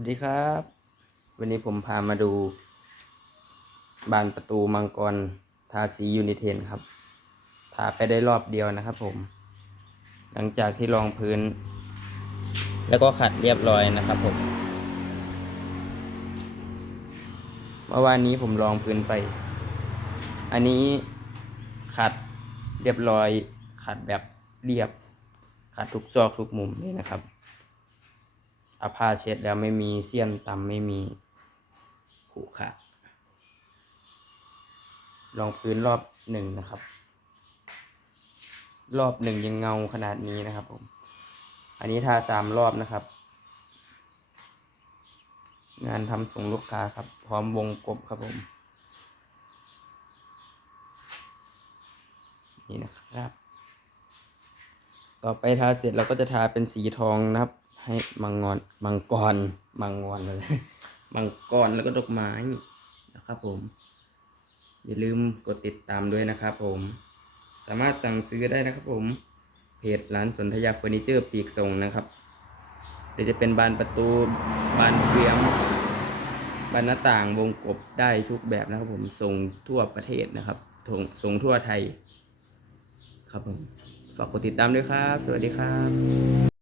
วัสดีครับ วันนี้ผมพามาดู บานประตูมังกรทาสียูนิเทนครับ ทาไปได้รอบเดียวนะครับผม หลังจากที่รองพื้น แล้วก็ขัดเรียบร้อยนะครับผม เมื่อวานนี้ผมรองพื้นไป อันนี้ขัดเรียบร้อย ขัดแบบเรียบ ขัดทุกซอกทุกมุมเลยนะครับ อาผ้าเช็ดแล้วไม่มีเสี้ยนต่ำไม่มีขรุขระรองพื้นรอบหนึ่งนะครับ รอบหนึ่งยังเงาขนาดนี้นะครับผม อันนี้ทาสามรอบนะครับ งานทำส่งลูกค้าครับ พร้อมวงกบครับผม นี่นะครับ ต่อไปทาเสร็จเราก็จะทาเป็นสีทองนะครับ ให้มังงอนมังกรมังงอนเลยมังกรแล้วก็ดอกไม้นะครับผม อย่าลืมกดติดตามด้วยนะครับผม สามารถสั่งซื้อได้นะครับผม เพจร้านสนธยาเฟอร์นิเจอร์ปีกส่งนะครับหรือจะเป็นบานประตูบานเฟียมบานหน้าต่างวงกบได้ทุกแบบนะครับผมส่งทั่วประเทศนะครับส่งส่งทั่วไทย ครับผมฝากกดติดตามด้วยครับ สวัสดีครับ